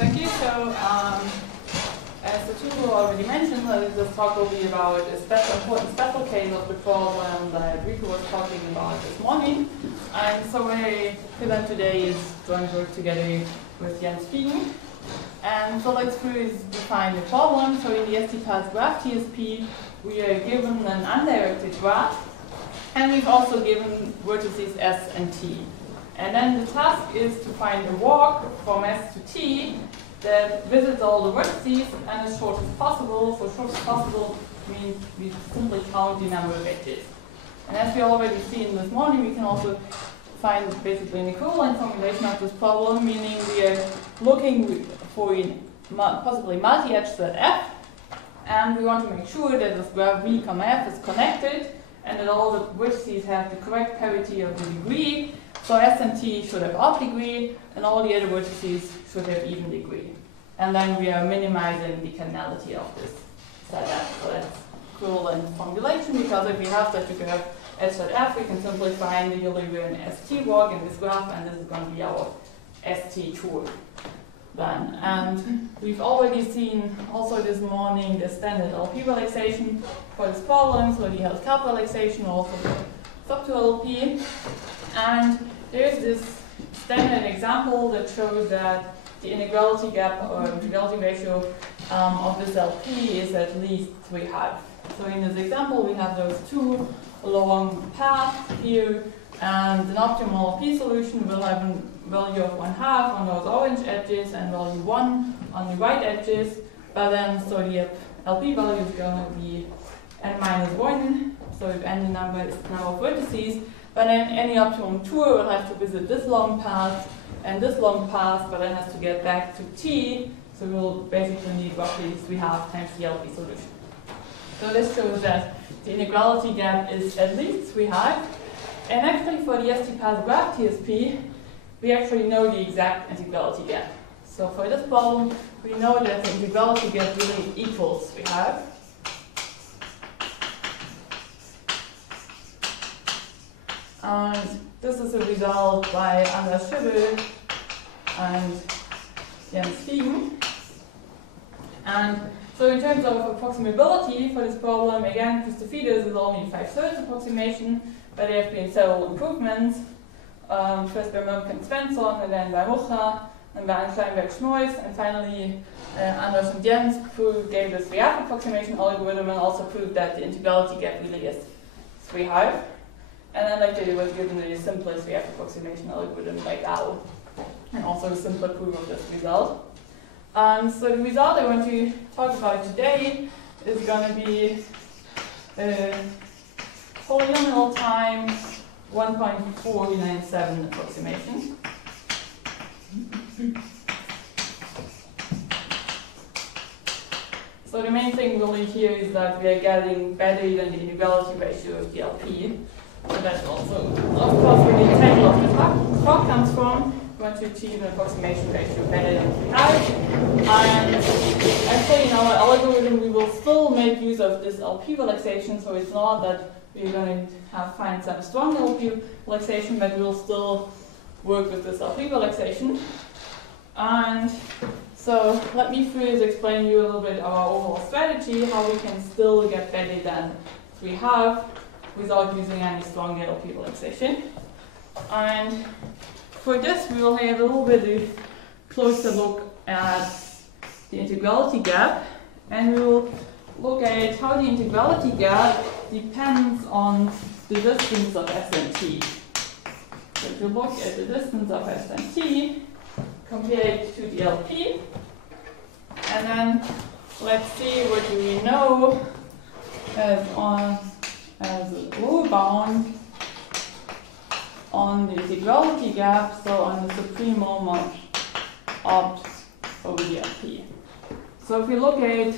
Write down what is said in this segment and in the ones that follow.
Thank you. So, as the two already mentioned, this talk will be about a important special case of the problem that Rico was talking about this morning. And so what I present today is going to work together with Jens Vygen. And so let's first define the problem. So in the ST-class graph TSP, we are given an undirected graph, and we've also given vertices S and T. And then the task is to find a walk from S to T that visits all the vertices and as short as possible. So short as possible means we simply count the number of edges. And as we already seen this morning, we can also find basically an equivalent formulation of this problem, meaning we are looking for a possibly multi-edge set F, and we want to make sure that this graph V, F is connected and that all the vertices have the correct parity of the degree. So S and T should have odd degree, and all the other vertices should have even degree. And then we are minimizing the cardinality of this set F. So that's equivalent formulation, because if we have such a graph S set F, we can simply find the Euler-Wien ST walk in this graph, and this is going to be our ST tour then. And we've already seen also this morning the standard LP relaxation for this problem, so the Hells-Kelp relaxation, also the sub-2 LP. And there's this standard example that shows that the integrality gap or integrality ratio of this LP is at least 3/2. So in this example, we have those two long paths here, and an optimal LP solution will have a value of 1/2 on those orange edges and value 1 on the white edges. But then, so the LP value is going to be n-1. So if n the number is the number of vertices, but then any optimum tour will have to visit this long path and this long path, but then has to get back to T. So we'll basically need roughly 3/2 times the LP solution. So this shows that the integrality gap is at least 3/2. And actually for the ST-class graph TSP, we actually know the exact integrality gap. So for this problem, we know that the integrality gap really equals 3/2. And this is a result by Sebö and Jens Vygen. And so in terms of approximability for this problem, again, Christofides is only 5/3 approximation, but there have been several improvements. First by Merck and Svensson, and then by Mucha, and by Steinberg-Schnois, and finally Anders and Jens gave this 3/2 approximation algorithm and also proved that the integrality gap really is 3/2. And then later it was given the simplest 3/2 approximation algorithm by Gao, and also a simpler proof of this result. So the result I want to talk about today is going to be polynomial-time 1.497 approximation. So the main thing really here is that we are getting better than the integrality ratio of the LP. So that's also, of course, where the integral of the talk comes from. We want to achieve an approximation ratio better than 3/2. And actually in our algorithm, we will still make use of this LP relaxation, so it's not that we're going to find some strong LP relaxation, but we will still work with this LP relaxation. And so let me first explain you a little bit our overall strategy, how we can still get better than 3/2 without using any strong LP relaxation. And for this, we will have a little bit of closer look at the integrality gap, and we will look at how the integrality gap depends on the distance of S and T. So if you look at the distance of S and T compared to the LP, and then let's see what do we know as a lower bound on the integrality gap, so on the supreme moment opt over the LP. So if we look at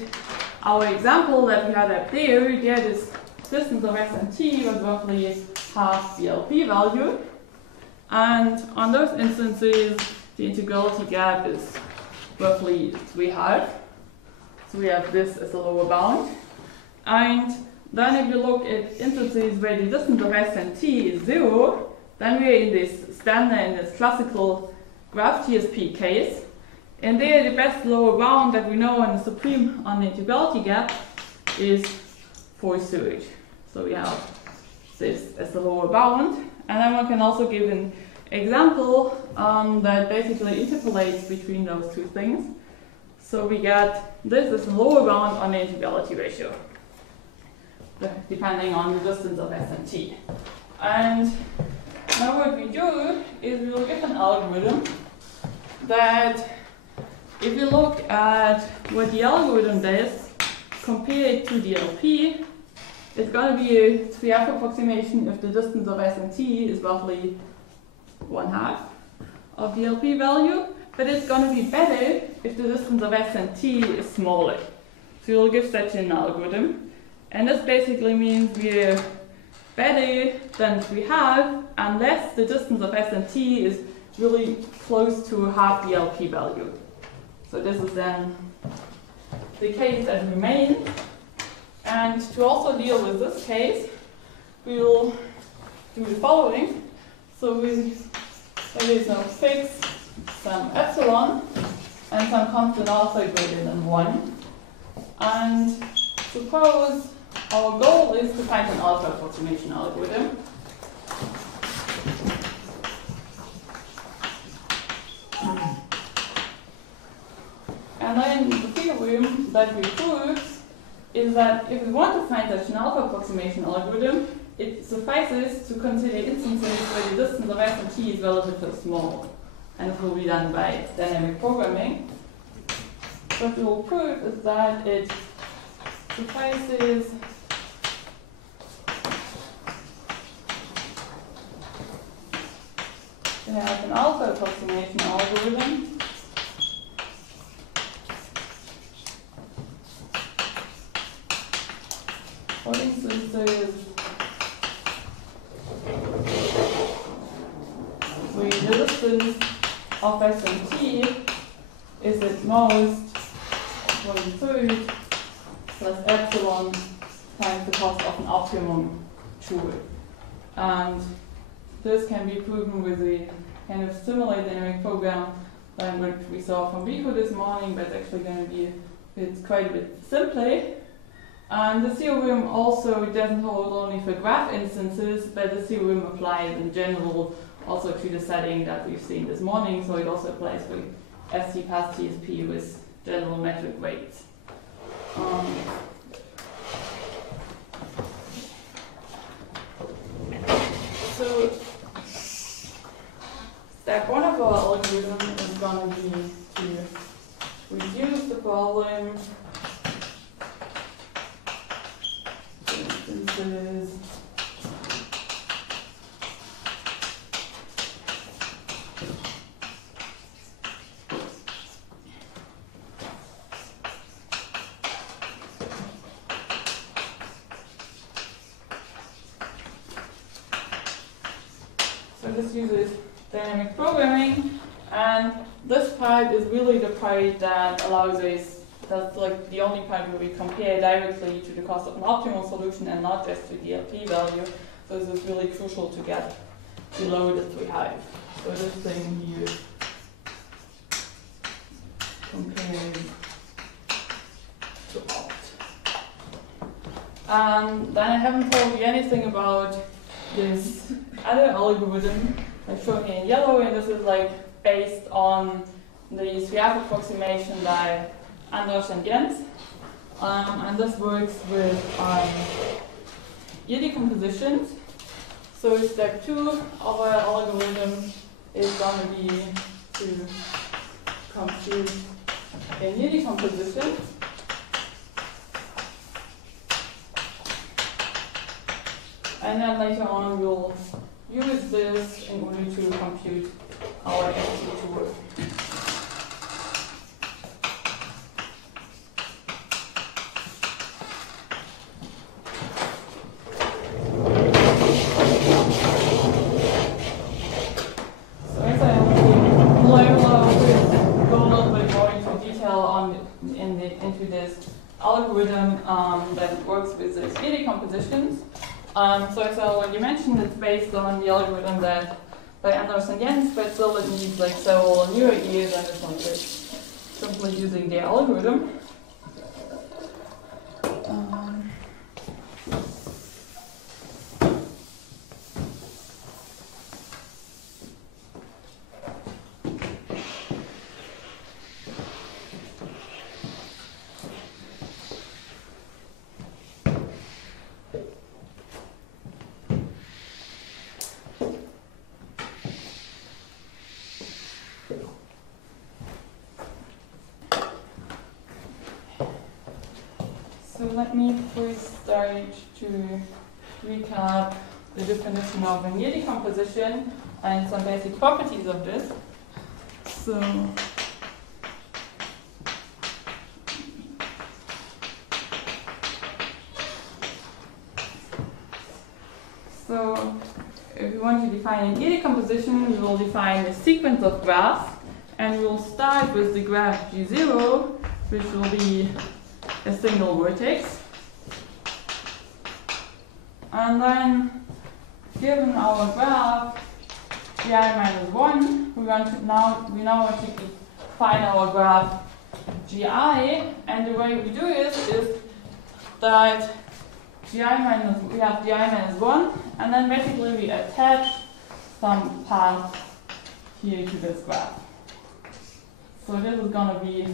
our example that we had up there, this distance of S and T was roughly half the LP value. And on those instances, the integrality gap is roughly 3/2. So we have this as a lower bound. And then if you look at instances where the distance of S and T is 0, then we are in this standard, in this classical graph TSP case, And there the best lower bound that we know in the supreme on the integrality gap is forced sewage. So we have this as the lower bound. And then one can also give an example that basically interpolates between those two things. So we get this is the lower bound on the integrality ratio, depending on the distance of S and T. And now what we do is we will give an algorithm that, if you look at what the algorithm does compared to the LP, it's going to be a 3/2 approximation if the distance of S and T is roughly 1/2 of the LP value, but it's going to be better if the distance of S and T is smaller. So you'll give such an algorithm, and this basically means we're better than 3/2 unless the distance of S and T is really close to half the LP value. So this is then the case that remains. And to also deal with this case, we will do the following. So there is now fix some epsilon and some constant also greater than 1. And suppose our goal is to find an alpha approximation algorithm. And then the theorem that we prove is that if we want to find such an alpha approximation algorithm, it suffices to consider instances where the distance of S and T is relatively small. And it will be done by dynamic programming. What we will prove is that it suffices to have an alpha approximation algorithm for instances where the distance of S and T is at most 1/3 plus epsilon times the cost of an optimum tool. And this can be proven with a kind of similar dynamic program than what we saw from Vico this morning, but it's actually going to be quite a bit simpler. And the theorem also doesn't hold only for graph instances, but the theorem applies in general also to the setting that we've seen this morning, so it also applies for ST past TSP with general metric weights. So step one of our algorithm is going to be to reduce the problem to instances this uses dynamic programming, and this part is really the part that allows us, that's like the only part where we compare directly to the cost of an optimal solution and not just to the LP value. So this is really crucial to get below the 3/2. So this thing here compares to opt. Then I haven't told you anything about this other algorithm I've shown here in yellow, and this is like based on the 3/2 approximation by Anders and Jens. And this works with ear-decompositions. So step 2 of our algorithm is going to be to compute an ear-decomposition. And then later on we'll use this in order to compute our ST tool. So as I go a little bit more into detail into this algorithm that works with these ear-decompositions. So as I already mentioned, it's based on the algorithm that by Anders and Jens, but still it needs like several newer ears, and it's like simply using the algorithm. So let me first start to recap the definition of an ear-decomposition and some basic properties of this. So if we want to define an ear-decomposition, we will define a sequence of graphs, and we'll start with the graph G0, which will be a single vertex. And then, given our graph Gi minus 1, we now want to find our graph Gi, and the way we do it is that we have Gi minus 1, and then basically we attach some path here to this graph. So this is going to be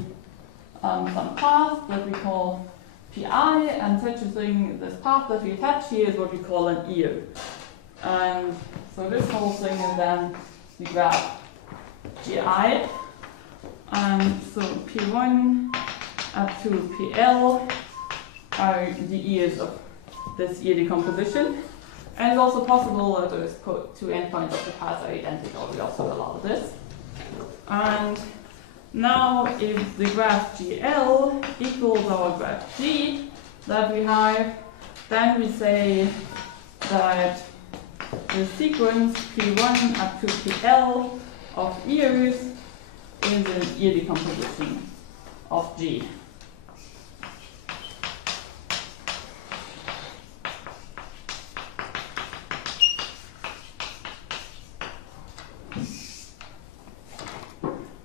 some path that we call Pi, and such a thing, this path that we attach here is what we call an ear. And so this whole thing is then the graph Gi. And so P1 up to PL are the ears of this ear decomposition. And it's also possible that those two endpoints of the path are identical. We also allow this. And now, if the graph GL equals our graph G that we have, then we say that the sequence P1 up to PL of ears is an ear decomposition of G.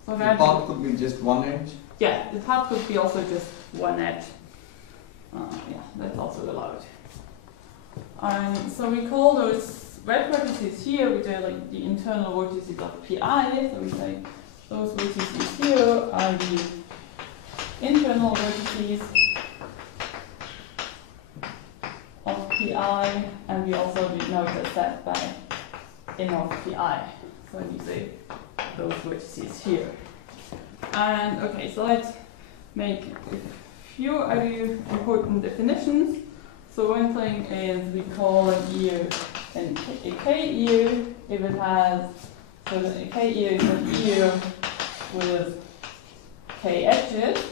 So the path could be just one edge? Yeah, the path could be also just one edge. Yeah, that's also allowed. So we call those red vertices here, which are like the internal vertices of Pi. So we say those vertices here are the internal vertices of Pi, and we also denote a set by n of Pi. So you say those vertices here. And okay, so let's make a few other important definitions. So one thing is we call an ear a K-ear if it has, so a K-ear is an ear with K edges.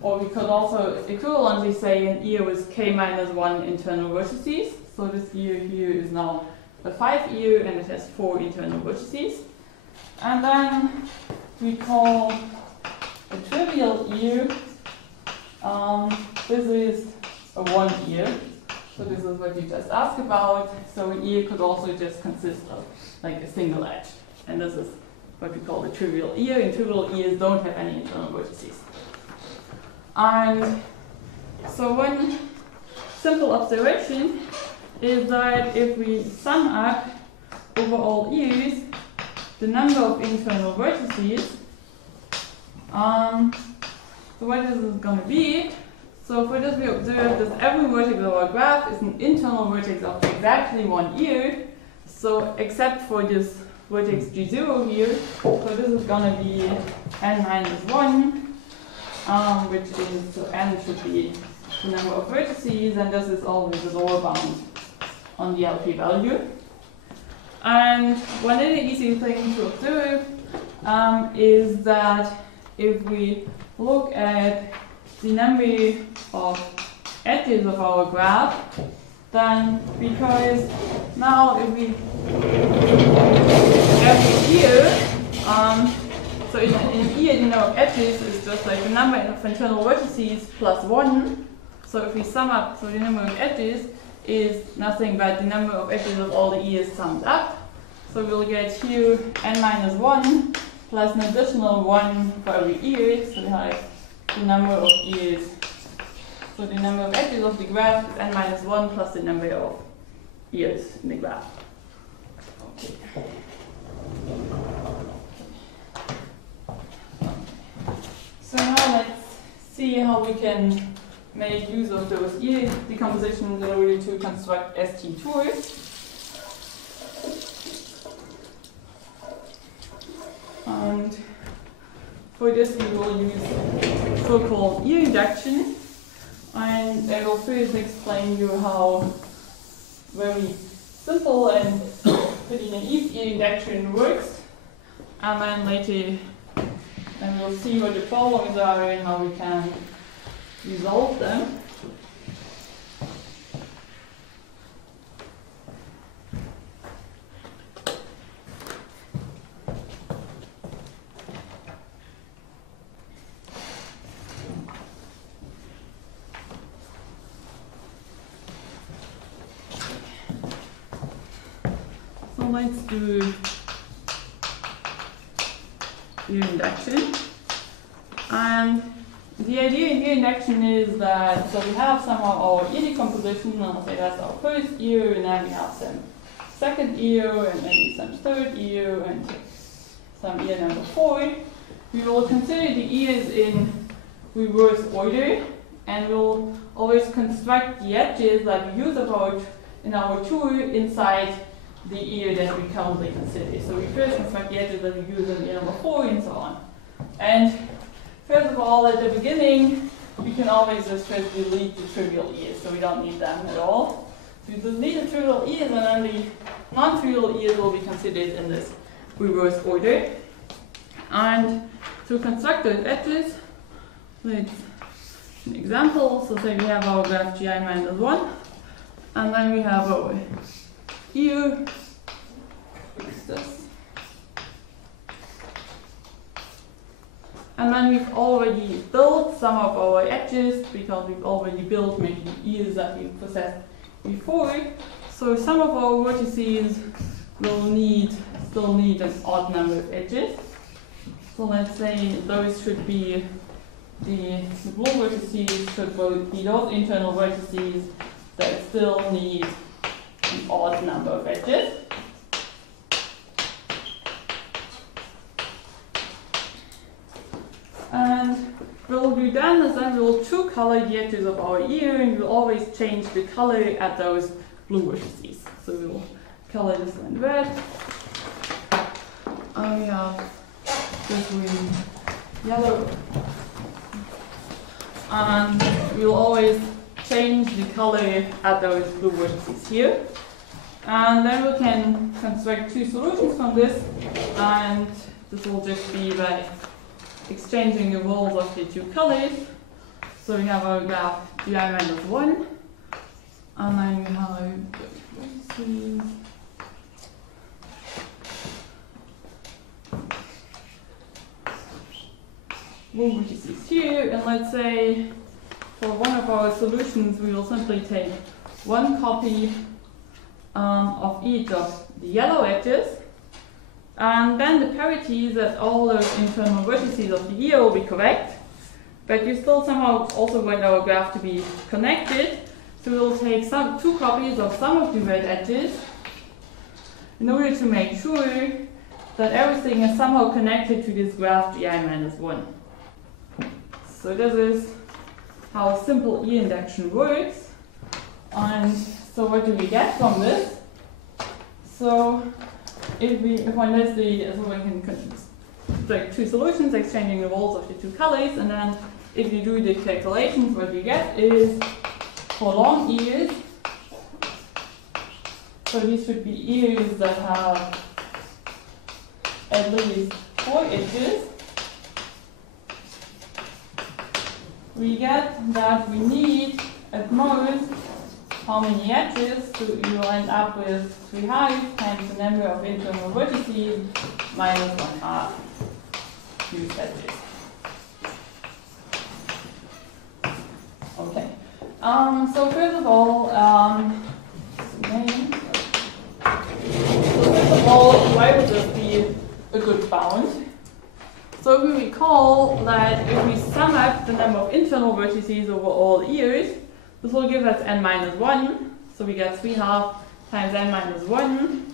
Or we could also equivalently say an ear with K minus 1 internal vertices. So this ear here is now a 5 ear and it has 4 internal vertices. And then we call a trivial ear, this is a 1 ear. So this is what you just asked about. So an ear could also just consist of like a single edge. And this is what we call a trivial ear. And trivial ears don't have any internal vertices. And so one simple observation is that if we sum up over all ears the number of internal vertices, so what this is going to be, so for this we observe that every vertex of our graph is an internal vertex of exactly 1 ear, so except for this vertex G0 here, so this is going to be n minus 1, which is, so n should be the number of vertices, and this is always the lower bound on the LP value. And one other easy thing to observe is that if we look at the number of edges of our graph, then because now if we every ear, so in an ear the number of edges is just like the number of internal vertices plus 1. So if we sum up, so the number of edges is nothing but the number of edges of all the ears summed up. So we'll get here n minus 1 plus an additional 1 for every ear, so we have the number of ears. So the number of edges of the graph is n minus 1 plus the number of ears in the graph. Okay. So now let's see how we can make use of those ear decompositions in order to construct ST tours. And for this we will use so-called ear-induction, and I will first explain you how very simple and pretty naive ear-induction works, and then later we'll see what the problems are and how we can resolve them. So let's do ear-induction. And the idea in ear-induction is that, so we have somehow our ear decomposition, I'll say that's our first ear, and then we have some second ear, and maybe some third ear, and some ear number 4. We will consider the ears in reverse order, and we'll always construct the edges that we use about in our tour inside the ear that we currently consider. So we first construct the edges that we use in ear number 4, and so on. And first of all, at the beginning, we can always just first delete the trivial ears, so we don't need them at all. So we delete the trivial ears, and then the non-trivial ears will be considered in this reverse order. And to construct those edges, let's an example. So say we have our graph gi minus 1, and then we have our ear. Fix this. And then we've already built some of our edges because we've already built maybe the ears that we processed before. So some of our vertices will still need an odd number of edges. So let's say those should be the blue vertices should be those internal vertices that still need an odd number of edges. And what we'll do then is then we'll two-color the edges of our ear, and we'll always change the color at those blue vertices. So we'll color this one red. And we have this one yellow. And we'll always change the color at those blue vertices here. And then we can construct two solutions from this, and this will just be by exchanging the roles of the two colors. So we have our graph gi minus 1, and then we have our vertices. Blue vertices here, and let's say for one of our solutions we will simply take one copy of each of the yellow edges, and then the parity is that all those internal vertices of the ear will be correct, but you still somehow also want our graph to be connected, so we'll take two copies of some of the red edges in order to make sure that everything is somehow connected to this graph gi minus 1. So this is how simple ear-induction works. And so what do we get from this? So if one does so we can like two solutions exchanging the roles of the two colors, and then if you do the calculations, what we get is for long ears, so these should be ears that have at least 4 edges. We get that we need at most how many edges, so you will end up with 3/2 times the number of internal vertices minus 1/2 used edges. Okay. So first of all, why would this be a good bound? So we recall that if we sum up the number of internal vertices over all ears, this will give us n minus 1. So we get 3/2 times n minus 1.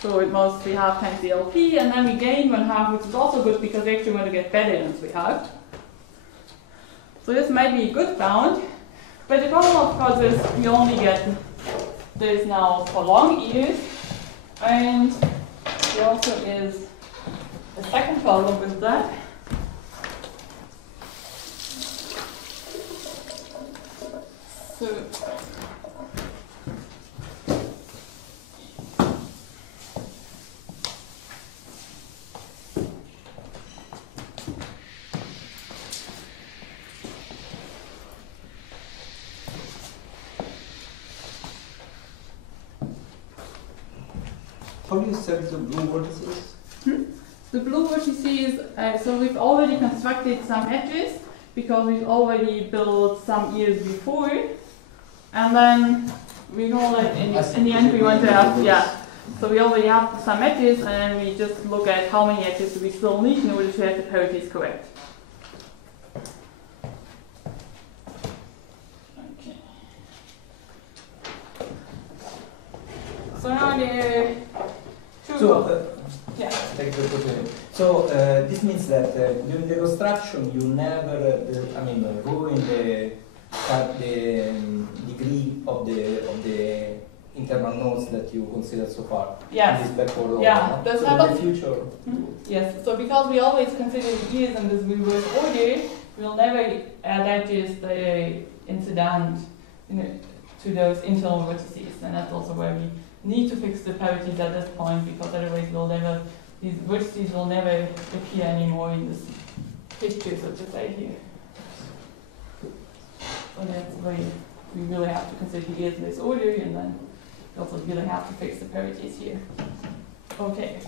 So it was 3/2 times the LP, and then we gain 1/2, which is also good because we actually want to get better than 3/2. So this might be a good bound, but the problem of course is we only get this now for long ears, and there also is a second problem with that. So how do you set the blue vertices? The blue vertices, so we've already constructed some edges because we've already built some ears before, and then we know that in the end we want to have, yeah, so we already have some edges, and we just look at how many edges do we still need in order to have the parities correct. Okay. So now the two. Yeah. Take the opportunity. So this means that during the construction you never, ruin the degree of the internal nodes that you consider so far. Yes. In this backward order. Yeah. So in the future. Yes. So because we always consider the ears in this reverse order, we'll never add edges that are incident to those internal vertices, and that's also where we need to fix the parities at this point, because otherwise these vertices will never appear anymore in this picture, so to say, here. So that's why we really have to consider the ears in this order, and then we also really have to fix the parities here. Okay.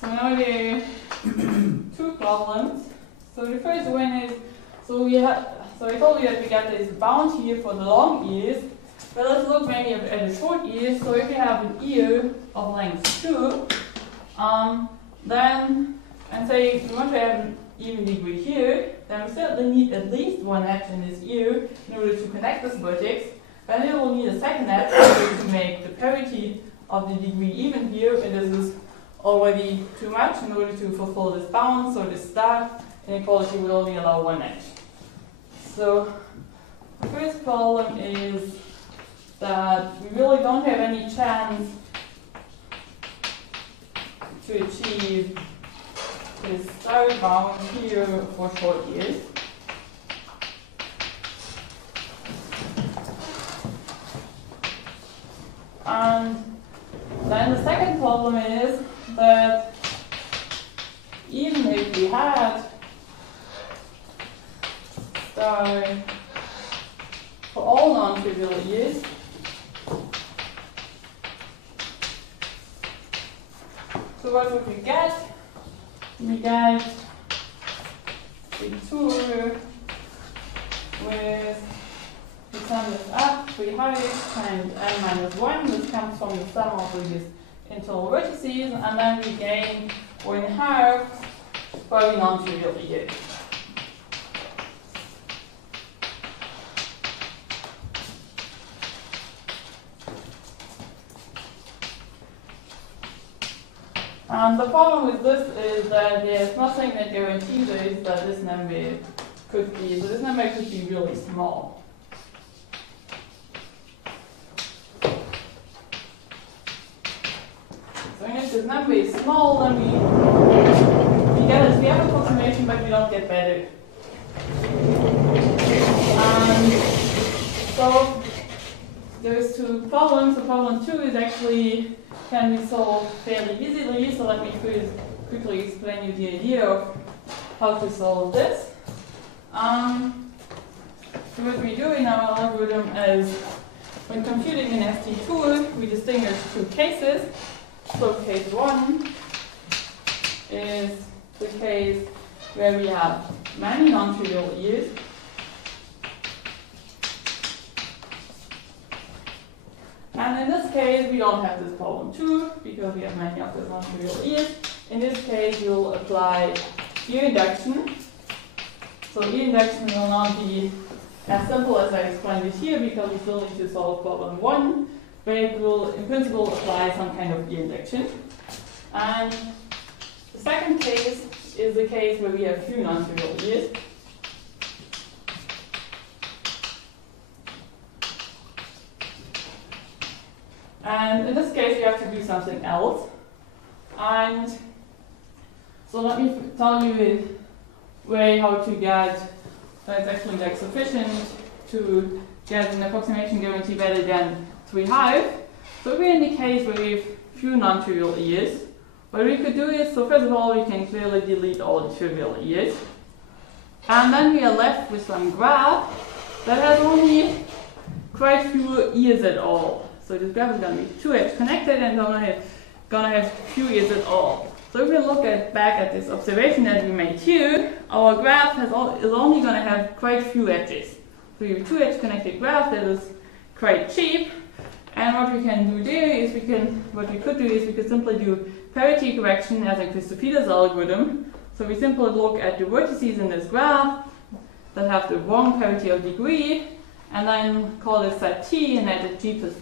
So now there are two problems. So the first one is, so I told you that we got this bound here for the long ears. But let's look maybe at a short ear. So if you have an ear of length 2, then, and say we want to have an even degree here, then we certainly need at least one edge in this ear in order to connect this vertex. Then we will need a second edge in order to make the parity of the degree even here, and this is already too much in order to fulfill this bound, so this star inequality will only allow one edge. So the first problem is that we really don't have any chance to achieve this star bound here for short ears. And then the second problem is that even if we had star for all non-trivial ears, so what would we get? We get the tool with the sum this up, 3 heights times n minus 1. This comes from the sum of these internal vertices, and then we gain 1/2 for the non-trivial ears. And the problem with this is that there's nothing that guarantees us that this number could be, so this number could be really small. So if this number is small, then we have approximation, but we don't get better. And so there's two problems. So problem 2 is actually can be solved fairly easily. So let me first quickly explain you the idea of how to solve this. So what we do in our algorithm is, when computing an ST tool, we distinguish two cases. So case 1 is the case where we have many non-trivial ears. And in this case, we don't have this problem 2, because we have many of those non-trivial ears. in this case, you'll apply ear-induction. So ear-induction will not be as simple as I explained it here, because we still need to solve problem 1, but it will, in principle, apply some kind of ear-induction. And the second case is the case where we have few non-trivial ears. And in this case, you have to do something else. And so let me tell you a way how to get that's actually like sufficient to get an approximation guarantee better than 3/2. So we're in the case where we have few non-trivial ears. What we could do is, so first of all, we can clearly delete all the trivial ears. And then we are left with some graph that has only quite few ears at all. So this graph is going to be 2x connected and gonna have few ears at all. So if we look back at this observation that we made here, our graph is only going to have quite few edges. So we have a 2x connected graph that is quite cheap. And what we can do there is we could simply do parity correction as in Christophilus algorithm. So we simply look at the vertices in this graph that have the wrong parity of degree, and then call it set t and add the g plus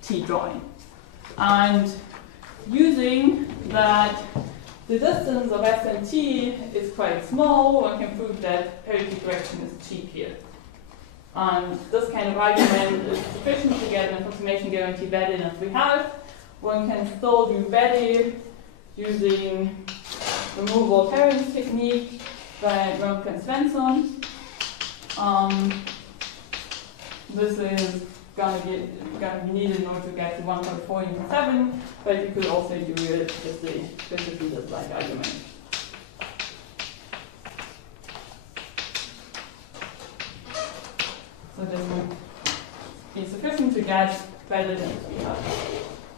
t drawing. And using that the distance of S and T is quite small, one can prove that parity correction is cheap here. And this kind of argument is sufficient to get an approximation guarantee better than 3/2. One can still do better using removable parents technique by Römke and Svensson. This is going to be needed in order to get to 1.487, but you could also do it with the Christophilus-like argument. So this would be sufficient to get better than 3/2.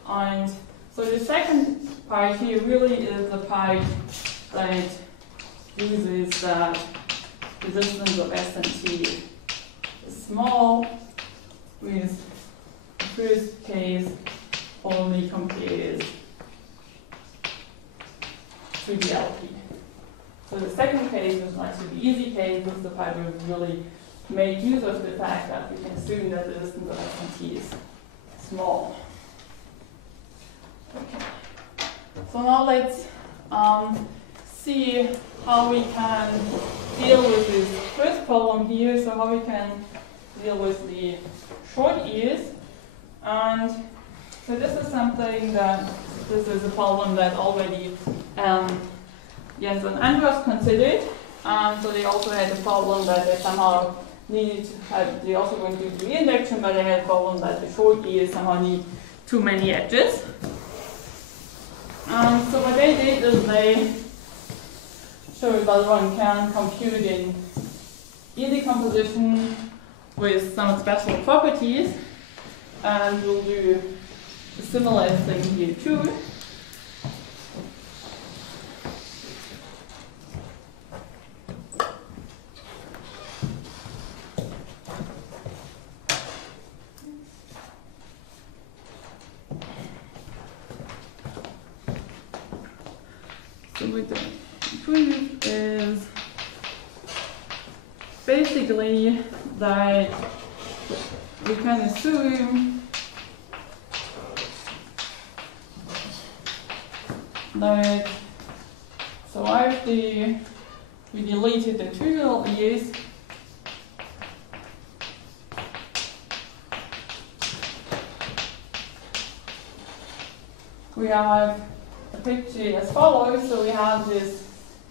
And so the second part here really is the part that uses that the distance of S and T is small, with the first case only compares triviality. So the second case is actually the easy case. This is the part where we really make use of the fact that we can assume that the distance of S and T is small. Okay. So now let's see how we can deal with this first problem here. So how we can deal with the short ears. And so this is something this is a problem that already Jens and Andreas considered. So they also had a problem that they somehow they also went to do induction, but they had a problem that the short ears somehow need too many edges. So what they did is they showed that one can compute in ear-decomposition with some special properties, and we'll do a similar thing here too. So what the proof is basically that we can assume that so after we deleted the trivial ears, we have a picture as follows. So we have this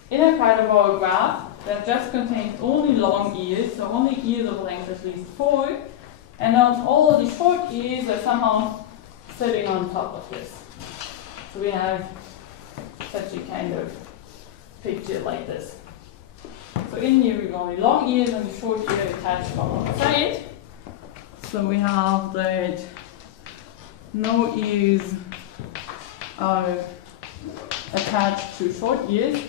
inner part of our graph that just contains only long ears, so only ears of length at least 4, and then all of the short ears are somehow sitting on top of this. So we have such a kind of picture like this. So in here we've only long ears and the short ear attached from outside. So we have that no ears are attached to short ears.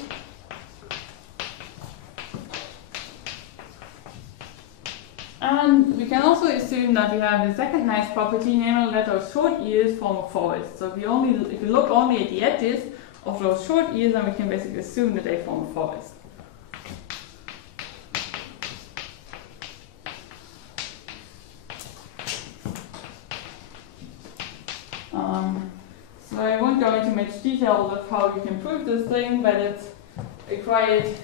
And we can also assume that we have the second nice property, namely that our short ears form a forest. So if we look only at the edges, of those short ears, and we can basically assume that they form a forest. So I won't go into much detail of how you can prove this thing, but it's a quite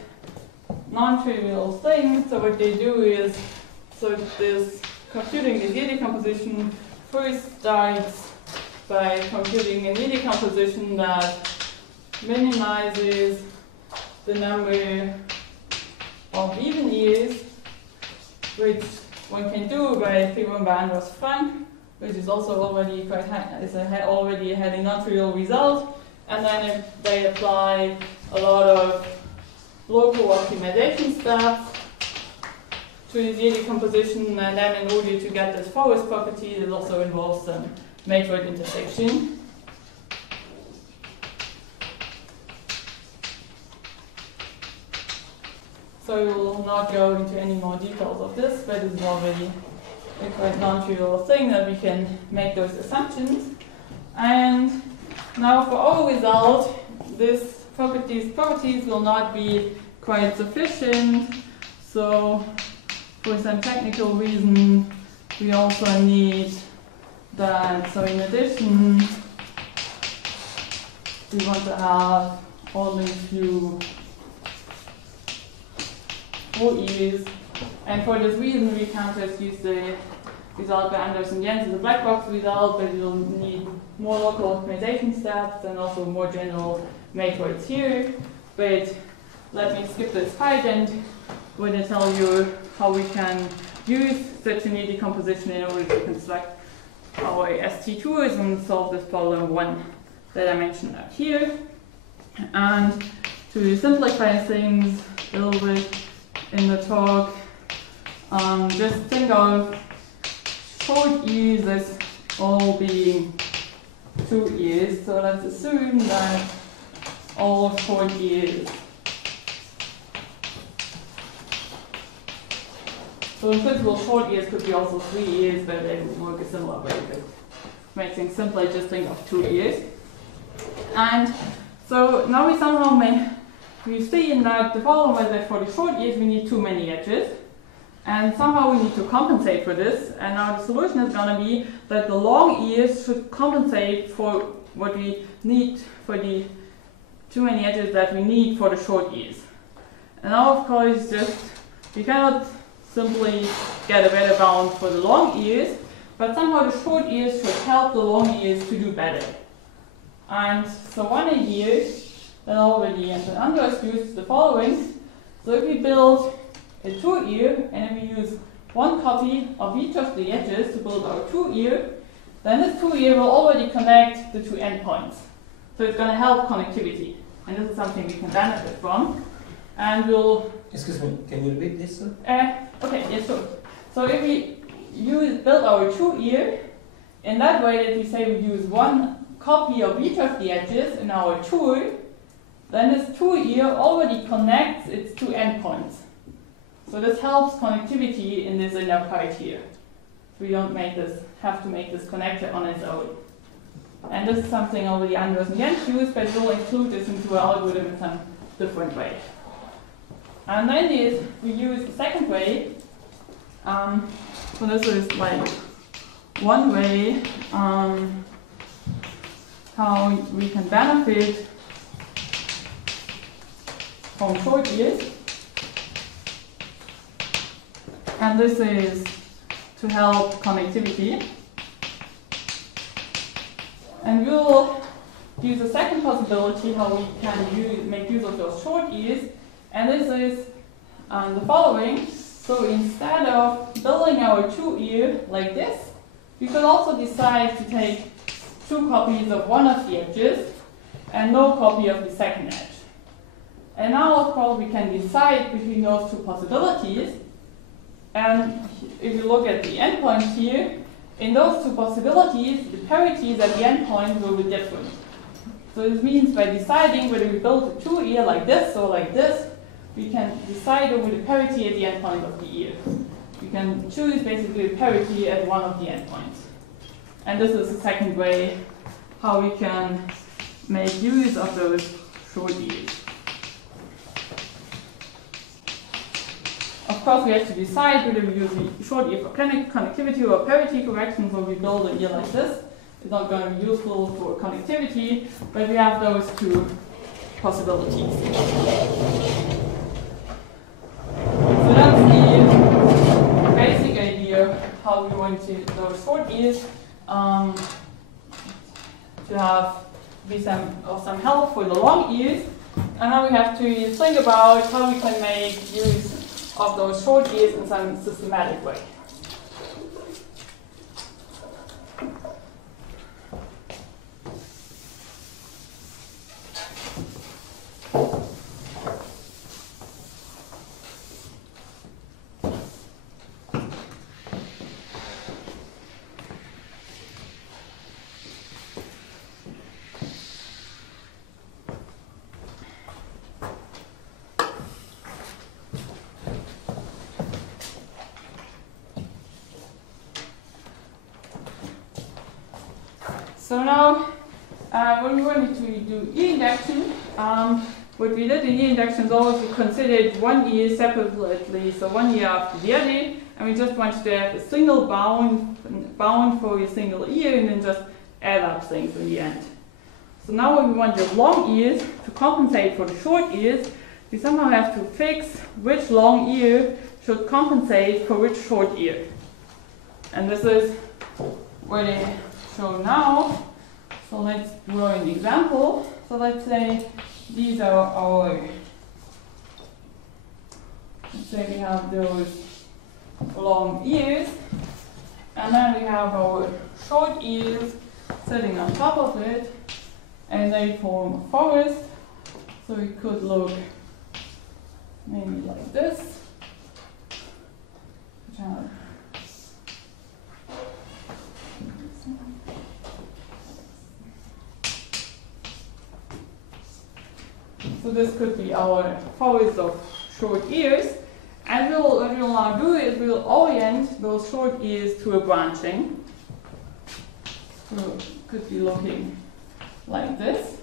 non-trivial thing. So what they do is, so this computing the ear-decomposition first starts by computing an ear-decomposition that minimizes the number of even ears, which one can do by theorem by Hausdorff Trimester, which is also already quite already had a non-trivial result, and then they apply a lot of local optimization steps to the ear-decomposition, and then in order to get this forest property, it also involves some matroid intersection. So we will not go into any more details of this, but it's already a quite non-trivial thing that we can make those assumptions. And now for our result, these properties will not be quite sufficient. So for some technical reason, we also need that. So in addition, we want to have only few full ears. And for this reason, we can't just use the result by Anders and Jens as a black box result, but you'll need more local optimization steps and also more general matroids here. But let me skip this part and going to tell you how we can use such an ear-decomposition in order to construct our ST2s and solve this problem 1 that I mentioned up here. And to simplify things a little bit in the talk, just think of short ears as all being 2 ears. So let's assume that all short ears. So in principle, short ears could be also 3 ears, but they would work a similar way. But to make things simpler, just think of 2 ears. And so now we somehow we see in that the problem was that for the short ears we need too many edges. And somehow we need to compensate for this. And now the solution is going to be that the long ears should compensate for what we need for the too many edges that we need for the short ears. And now of course we cannot simply get a better bound for the long ears, but somehow the short ears should help the long ears to do better. And so one idea that already Anders used the following. So if we build a 2-ear and if we use 1 copy of each of the edges to build our 2-ear, then this 2-ear will already connect the 2 endpoints. So it's going to help connectivity. And this is something we can benefit from. And we'll... Excuse me, can you repeat this? Okay, yes, sure. So if we build our 2-ear in that way that we say we use 1 copy of each of the edges in our tool, then this 2-ear already connects its 2 endpoints. So this helps connectivity in this inner part here. We don't have to make this connector on its own. And this is something already Anders and Jens use, but we'll include this into our algorithm in some different way. And then we use the second way. So this is like one way how we can benefit from short ears. And this is to help connectivity. And we'll use a second possibility how we can make use of those short ears. And this is the following. So instead of building our 2-ear like this, we could also decide to take 2 copies of one of the edges and no copy of the second edge. And now, of course, we can decide between those 2 possibilities. And if you look at the endpoints here, in those 2 possibilities, the parities at the endpoint will be different. So this means by deciding whether we build a 2-ear like this or like this, we can decide over the parity at the endpoint of the ear. We can choose basically a parity at one of the endpoints. And this is the second way how we can make use of those short ears. Of course, we have to decide whether we use the short ear for connectivity or parity correction, so we build an ear like this. It's not going to be useful for connectivity, but we have those two possibilities. So that's the basic idea how we want to those short ears to have be some help for the long ears. And now we have to think about how we can make use of those short ears in some systematic way. So now, when we wanted to do ear-induction, what we did in ear-induction is always we considered one ear separately, so one ear after the other, and we just wanted to have a single bound for a single ear, and then just add up things in the end. So now when we want the long ears to compensate for the short ears, we somehow have to fix which long ear should compensate for which short ear. And this is what I show now. So let's draw an example. So let's say these are our, let's say we have those long ears, and then we have our short ears sitting on top of it, and they form a forest. So it could look maybe like this. So this could be our forest of short ears. And what we'll now do is we'll orient those short ears to a branching. So it could be looking like this.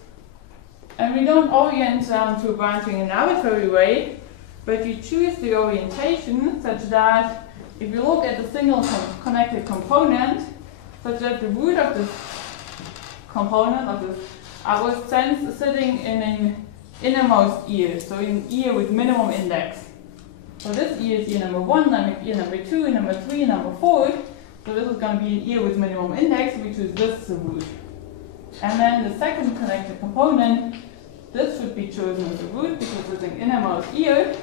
And we don't orient them to a branching in an arbitrary way, but we choose the orientation such that if you look at the single connected component, such that the root of this component of this our sense is sitting in an innermost ear, so an ear with minimum index. So this ear is ear number 1, ear number 2, ear number 3, number 4. So this is going to be an ear with minimum index. We choose this as a root. And then the second connected component, this should be chosen as a root because it's an innermost ear.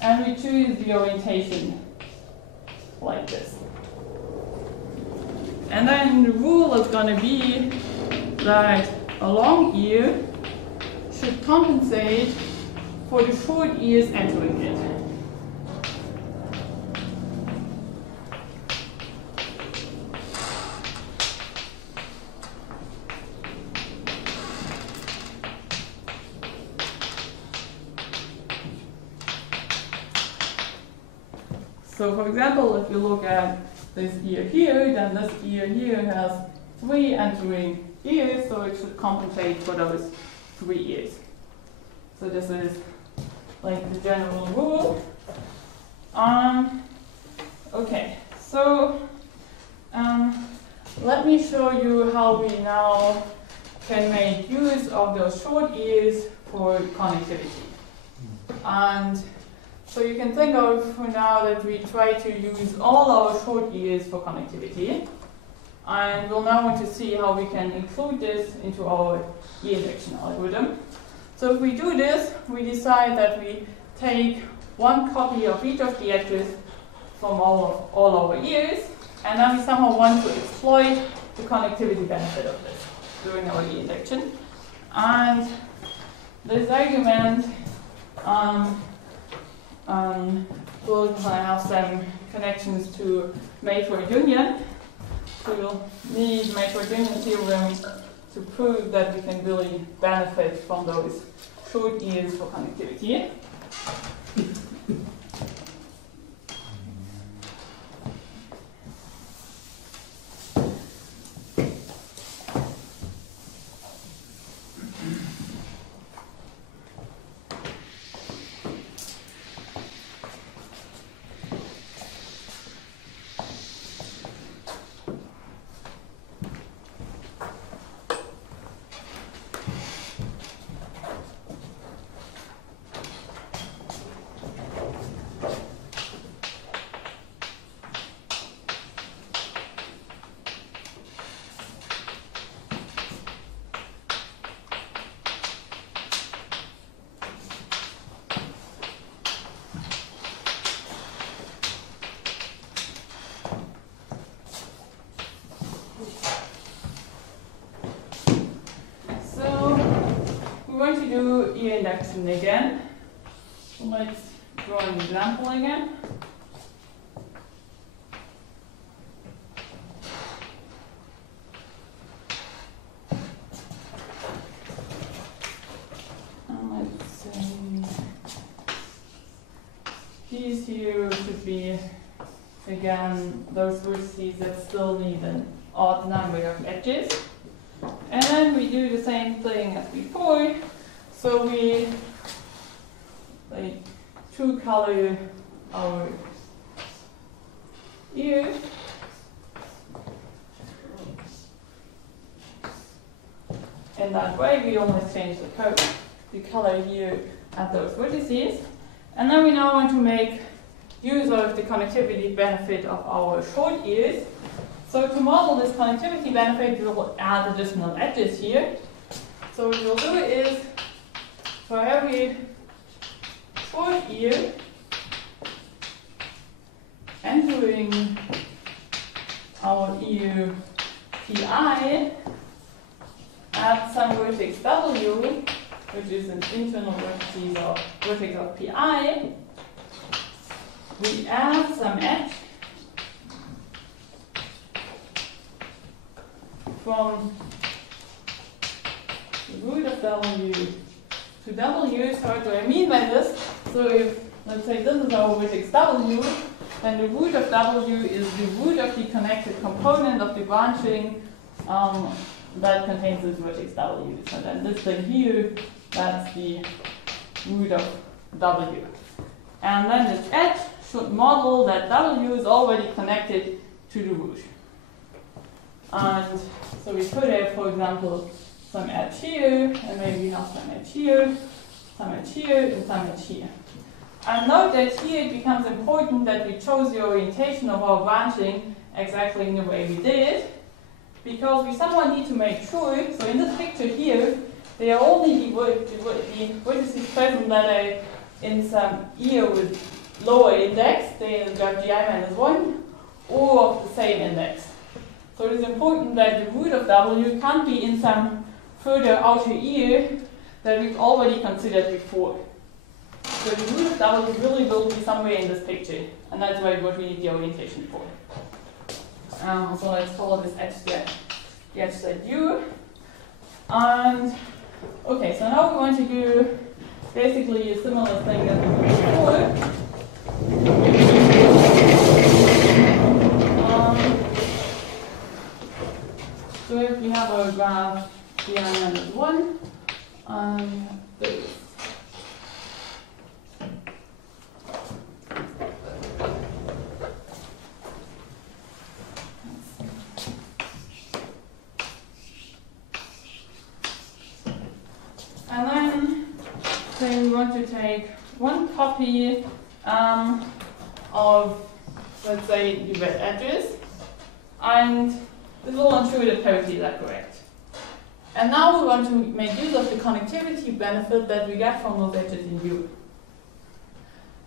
And we choose the orientation like this. And then the rule is going to be that a long ear should compensate for the short ears entering it. So for example, if you look at this ear here, then this ear here has 3 entering ears, so it should compensate for those 3 ears. So this is like the general rule. Okay, so let me show you how we now can make use of those short ears for connectivity. And so you can think of for now that we try to use all our short ears for connectivity. And we'll now want to see how we can include this into our ear-induction algorithm. So if we do this, we decide that we take one copy of each of the edges from all our ears, and then we somehow want to exploit the connectivity benefit of this during our ear-induction. And this argument will have some connections to matroid union. So we'll need matroid union theorem to prove that we can really benefit from those short ears for connectivity. ear induction again. So let's draw an example again. Let's say these here should be, again, those vertices that still need an odd number of edges. And then we do the same thing as before. So we true color our ear. In that way, we almost change the color here at those vertices. And then we now want to make use of the connectivity benefit of our short ears. So to model this connectivity benefit, we will add additional edges here. So what we'll do is, for every short ear entering our ear PI, add some vertex W, which is an internal vertex of PI. We add some edge from the root of W to W. So what do I mean by this? So if, let's say, this is our vertex W, then the root of W is the root of the connected component of the branching that contains this vertex W. So then this thing here, that's the root of W. And then this edge should model that W is already connected to the root. And so we could have, for example, some edge here, and maybe we have some edge here, some edge here, and some edge here. And note that here it becomes important that we chose the orientation of our branching exactly in the way we did, because we somewhat need to make sure, so in this picture here, they are only the vertices present that are in some ear with lower index, they graph GI-1, or of the same index. So it is important that the root of W can't be in some further outer ear that we've already considered before. So the root of W really will be somewhere in this picture, and that's what we need the orientation for. So let's call this edge the edge set U. And okay, so now we want to do basically a similar thing as we did before. So if we have a graph GI-1 and this. And then say we want to take one copy of, let's say, the red edges, and this will ensure that parities are correct. And now we want to make use of the connectivity benefit that we get from those edges in U.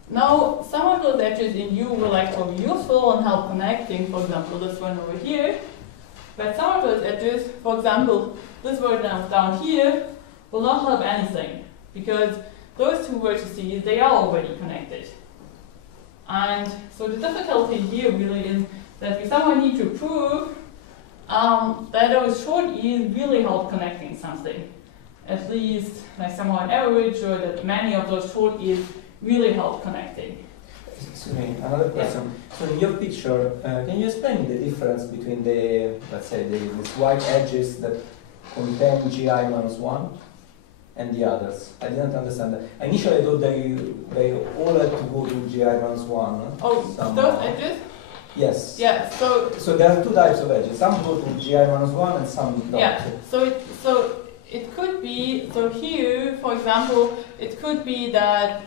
Now, some of those edges in U will actually be useful and help connecting, for example, this one over here. But some of those edges, for example, this one down here, will not help anything, because those two vertices, they are already connected. And so the difficulty here really is that we somehow need to prove that those short ears really help connecting something. At least like somehow an average, or that many of those short ears really help connecting. Excuse me, another question. Yeah. So in your picture, can you explain the difference between the, let's say, these white edges that contain GI-1 and the others? I didn't understand that. Initially I thought they all had to go to GI-1. Oh, somehow. Those edges? Yes. Yeah. So there are two types of edges. Some go to GI-1 and some don't. Yeah. So it could be, so here, for example, it could be that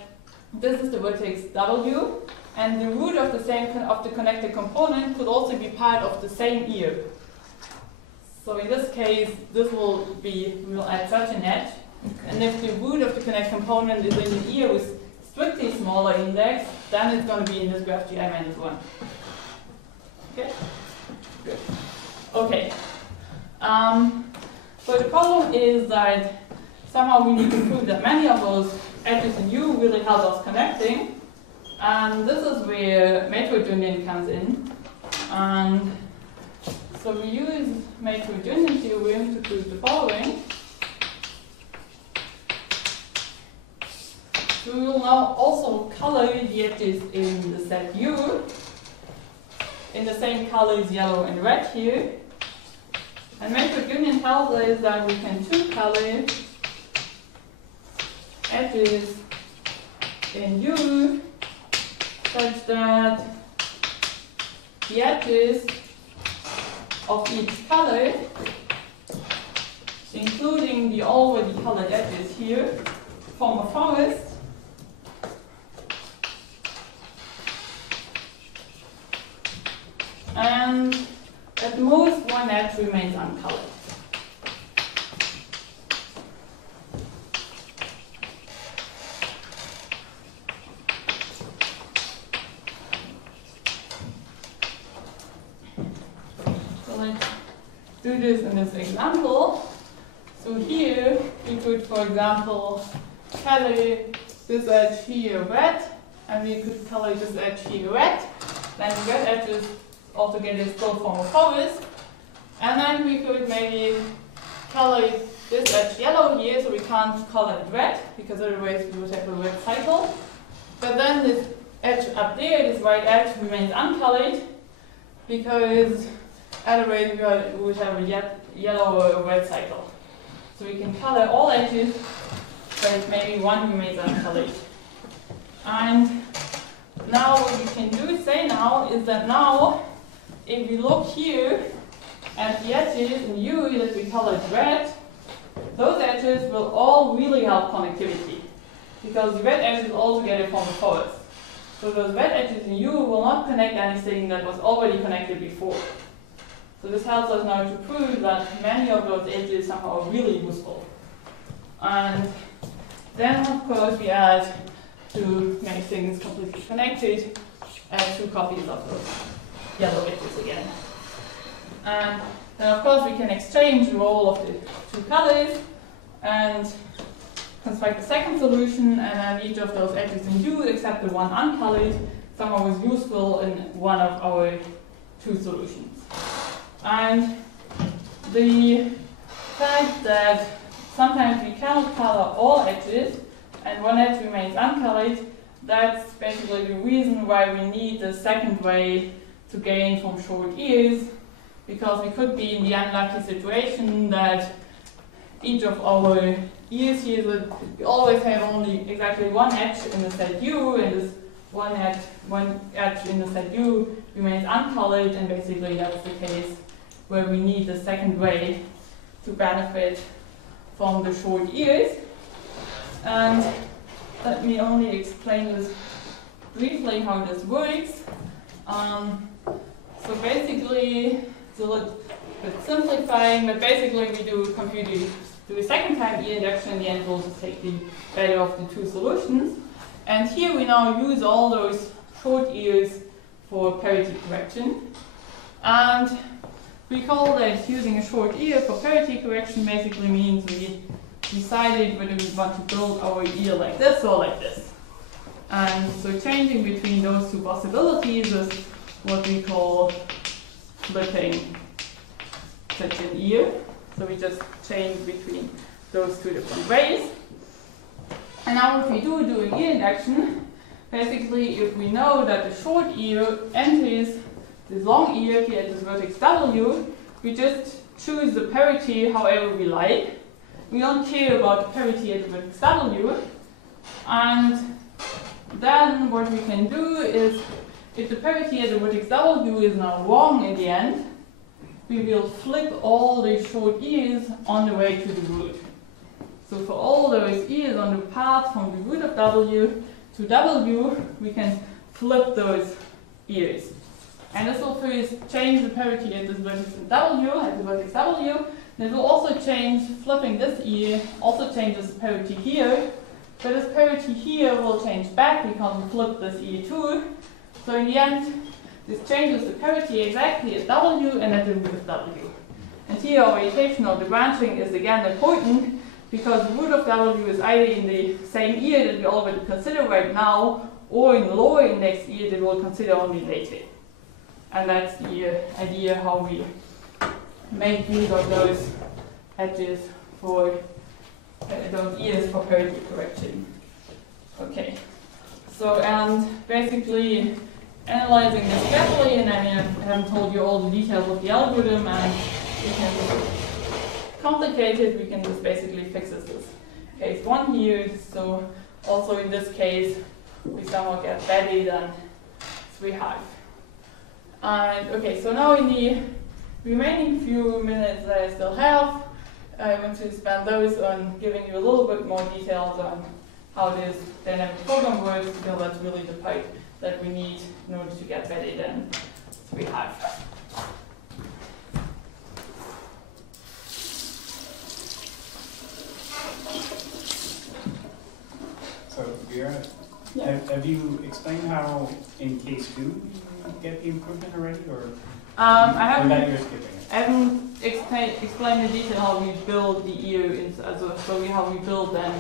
this is the vertex W, and the root of the connected component could also be part of the same ear. So in this case, we'll add such an edge, and if the root of the connected component is in an ear with strictly smaller index, then it's going to be in this graph GI-1. Okay? Good. Okay. So the problem is that somehow we need to prove that many of those edges in U really help us connecting. And this is where matroid union comes in. And so we use matroid union theorem to prove the following. So we will now also color the edges in the set U in the same colors yellow and red here. And matroid union tells us that we can two-color edges in U such that the edges of each color, including the already colored edges here, form a forest. And at most one edge remains uncolored. So let's do this in this example. So here we could, for example, color this edge here red, and we could color this edge here red. Then the red edges altogether still form a forest. And then we could maybe color this edge yellow here, so we can't color it red, because otherwise we would have a red cycle. But then this edge up there, this white edge, remains uncolored, because otherwise we would have a yellow or a red cycle. So we can color all edges, but maybe one remains uncolored. And now what we can say now is that now, if we look here at the edges in U that we colored red, those edges will all really help connectivity, because the red edges all together form a forest. So those red edges in U will not connect anything that was already connected before. So this helps us now to prove that many of those edges somehow are really useful. And then of course we add, to make things completely connected, add 2 copies of those yellow edges again. And then of course we can exchange the role of the 2 colors and construct a second solution, and then each of those edges in U, except the one uncolored, somehow is useful in one of our 2 solutions. And the fact that sometimes we cannot color all edges and one edge remains uncolored, that's basically the reason why we need the second way to gain from short ears, because we could be in the unlucky situation that each of our ears here, we always have only exactly one edge in the set U, and this one edge in the set U remains uncolored, and basically that's the case where we need the second way to benefit from the short ears. And let me only explain this briefly how this works. So basically, it's a little bit simplifying, but basically we do a second time ear-induction, in the end we'll just take the value of the 2 solutions. And here we now use all those short ears for parity correction. And we call that using a short ear for parity correction basically means we decided whether we want to build our ear like this or like this. And so changing between those 2 possibilities is what we call flipping such an ear. So we just change between those 2 different ways. And now what we do during ear induction, basically if we know that the short ear enters this long ear here at this vertex W, we just choose the parity however we like. We don't care about the parity at the vertex W. And then what we can do is, if the parity at the vertex W is now wrong in the end, we will flip all the short ears on the way to the root. So for all those ears on the path from the root of W to W, we can flip those ears. And this will first change the parity at this vertex W, at the vertex W. It will also change, flipping this ear, also changes the parity here. But this parity here will change back because we flipped this ear too. So in the end, this changes the parity exactly at W and at the root of W. And here orientation of the branching is again important, because the root of W is either in the same ear that we already consider right now, or in the lower index ear that we'll consider only later. And that's the idea how we make use of those edges for those ears for parity correction. Okay, so and basically analyzing this carefully, and I haven't told you all the details of the algorithm, and we can complicate it, we can just basically fix this case 1 here. So also in this case, we somehow get better than 3/2. And okay, so now in the remaining few minutes that I still have, I want to spend those on giving you a little bit more details on how this dynamic program works, because that's really the part that we need in order to get better than 3/2. So, Vera, Yeah. have you explained how in case 2 you get the improvement already, or I that haven't you're skipping it? I haven't explained in detail how we build the ear, how we build then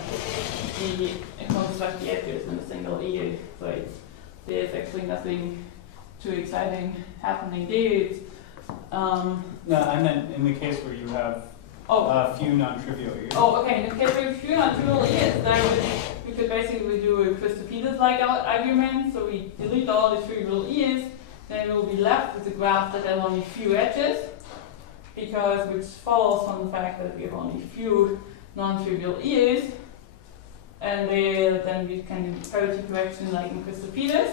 the construct the edges in a single ear. So there's actually nothing too exciting happening there. No, I meant in the case where you have a few non-trivial ears. Oh, okay. In the case where a few non-trivial ears, then we could basically do a Christophilus-like argument. So we delete all the trivial ears, then we'll be left with a graph that has only few edges, which follows from the fact that we have only few non-trivial ears, and then we can do parity correction like in Christophilus.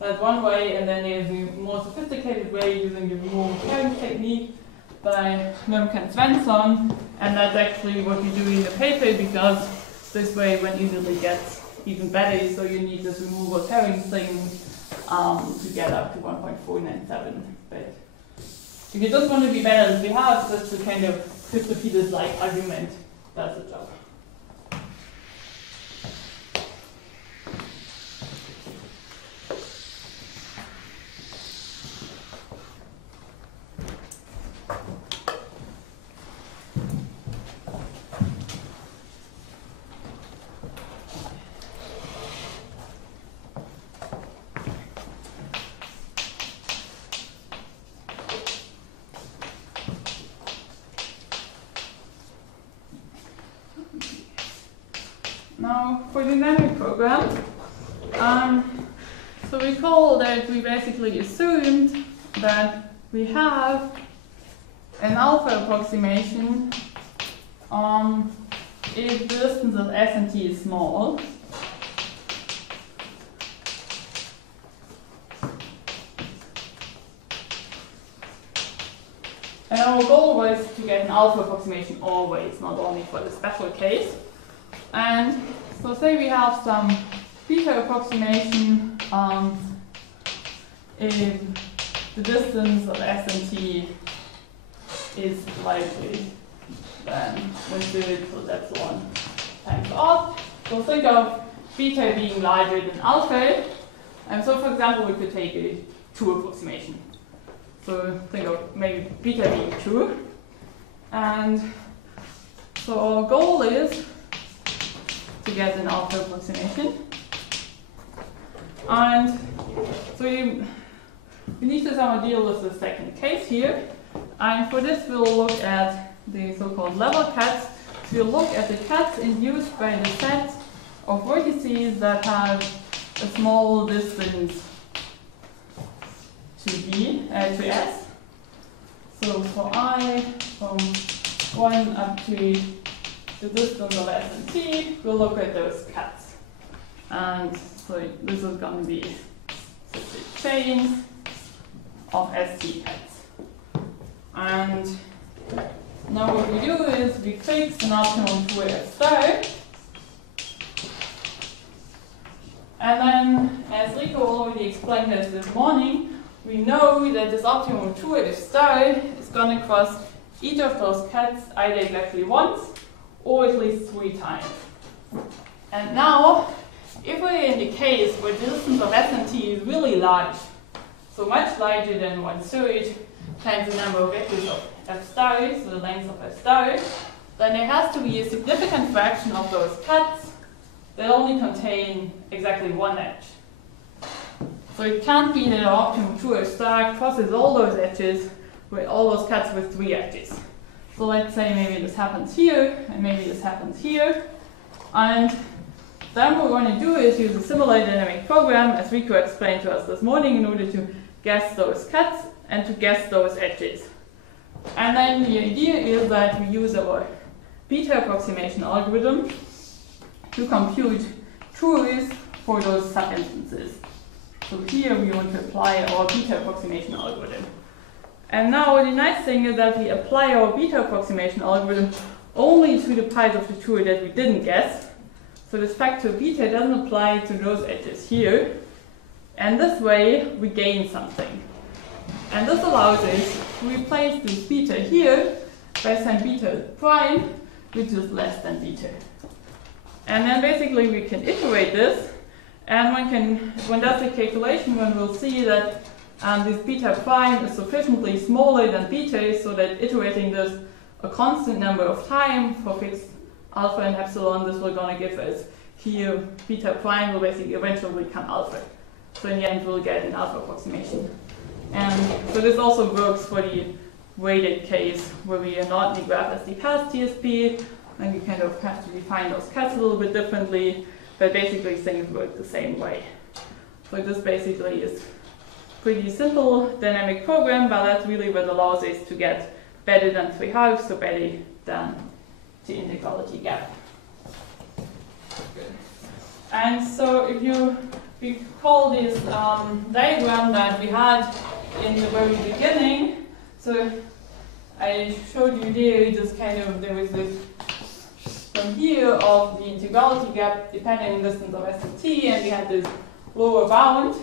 That's one way, and then there's a more sophisticated way using the removal pairing technique by Mimk and Svensson, and that's actually what we do in the paper, because this way one easily gets even better, so you need this removal pairing thing to get up to 1.497. But if you just want to be better than we have, that's the kind of Christophilus-like argument does the job. Now, for the dynamic program, so recall that we basically assumed that we have an alpha approximation if the distance of S and T is small. And our goal was to get an alpha approximation always, not only for the special case. And so say we have some beta approximation if the distance of S and T is likely, then when we do it, so that's 1 times odd. So think of beta being larger than alpha. And so for example, we could take a 2 approximation. So think of maybe beta being 2. And so our goal is to get an alpha approximation. And so we need to somehow deal with the second case here. And for this, we'll look at the so-called level cuts. So we'll look at the cuts induced by the set of vertices that have a small distance to to S. So for I, from 1 up to the distance of S and T, we'll look at those cuts. And so this is going to be a chain of ST cuts. And now what we do is we fix an optimum to S star. And then, as Rico already explained us this morning, we know that this optimum to F star is going to cross each of those cuts either exactly once or at least 3 times. And now, if we're in the case where the distance of S and T is really large, so much larger than 1/3 times the number of vectors of F star, so the length of F star, then there has to be a significant fraction of those cuts that only contain exactly one edge. So it can't be that our optimum true star crosses all those edges with all those cuts with 3 edges. So let's say maybe this happens here, and maybe this happens here. And then what we're going to do is use a similar dynamic program, as Rico explained to us this morning, in order to guess those cuts and to guess those edges. And then the idea is that we use our beta approximation algorithm to compute truths for those sub-instances. So here we want to apply our beta approximation algorithm. And now the nice thing is that we apply our beta approximation algorithm only to the parts of the truth that we didn't guess. So this factor beta doesn't apply to those edges here. And this way we gain something. And this allows us to replace this beta here by some beta prime, which is less than beta. And then basically we can iterate this, and one does the calculation, one will see that this beta prime is sufficiently smaller than beta so that iterating this a constant number of time for fixed alpha and epsilon, this will going to give us here beta prime will basically eventually become alpha. So in the end we'll get an alpha approximation. And so this also works for the weighted case where we are not in the graph as the past TSP, and we kind of have to define those cuts a little bit differently, but basically things work the same way. So this basically is pretty simple dynamic program, but that's really what allows us to get better than 3/2, so better than the integrality gap. And so if you recall this diagram that we had in the very beginning, so I showed you there just kind of, there was this from here of the integrality gap depending on the distance of S and T, and we had this lower bound.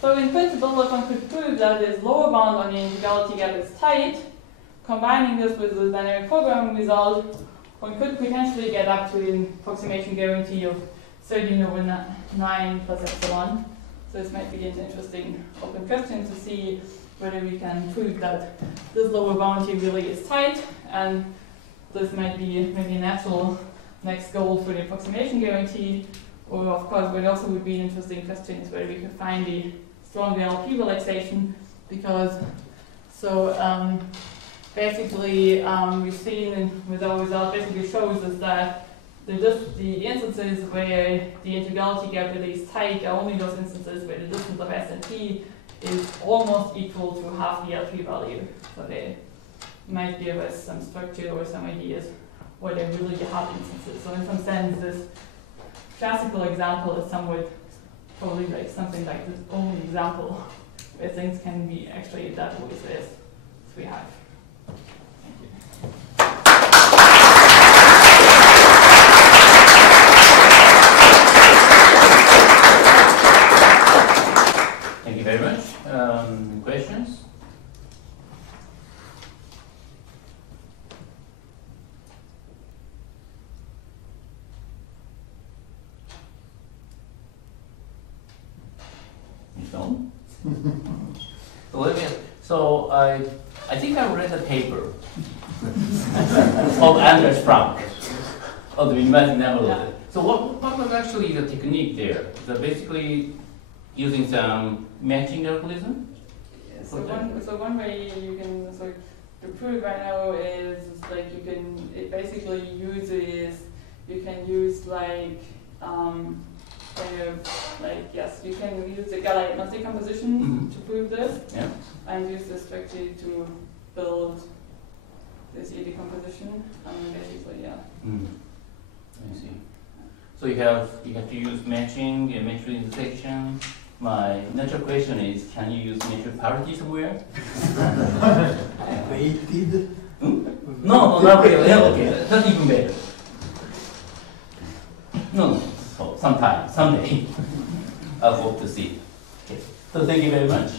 So in principle, if one could prove that this lower bound on the integrality gap is tight, combining this with the dynamic programming result, one could potentially get up to an approximation guarantee of 13/9 plus epsilon. So this might be an interesting open question to see whether we can prove that this lower boundary really is tight, and this might be maybe a natural next goal for the approximation guarantee. Or of course, what also would be an interesting question is whether we could find the strong VLP relaxation, because basically we've seen with our result basically shows us that the instances where the integrality gap really is tight are only those instances where the distance of S and T is almost equal to half the LP value. So they might give us some structure or some ideas where they're really the hard instances. So in some sense, this classical example is somewhat probably like something like this only example where things can be actually that way as 3/2. Thank you. Thank you very much. Questions? No? So I think I read a paper. It's called Anders Frank of the Imagine Never. Yeah. So what was actually the technique there? So basically using some matching algorithm? Yeah, so one way you can to prove right now is like you can use like you can use the Galois decomposition to prove this, and use this structure to build this ear-decomposition. Basically, yeah. I see. So you have to use matching and matroid intersection. My natural question is, can you use matroid parity somewhere? Weighted? No, not really. Okay, that's even better. No. So sometime, someday, I hope to see. Okay. So thank you very much.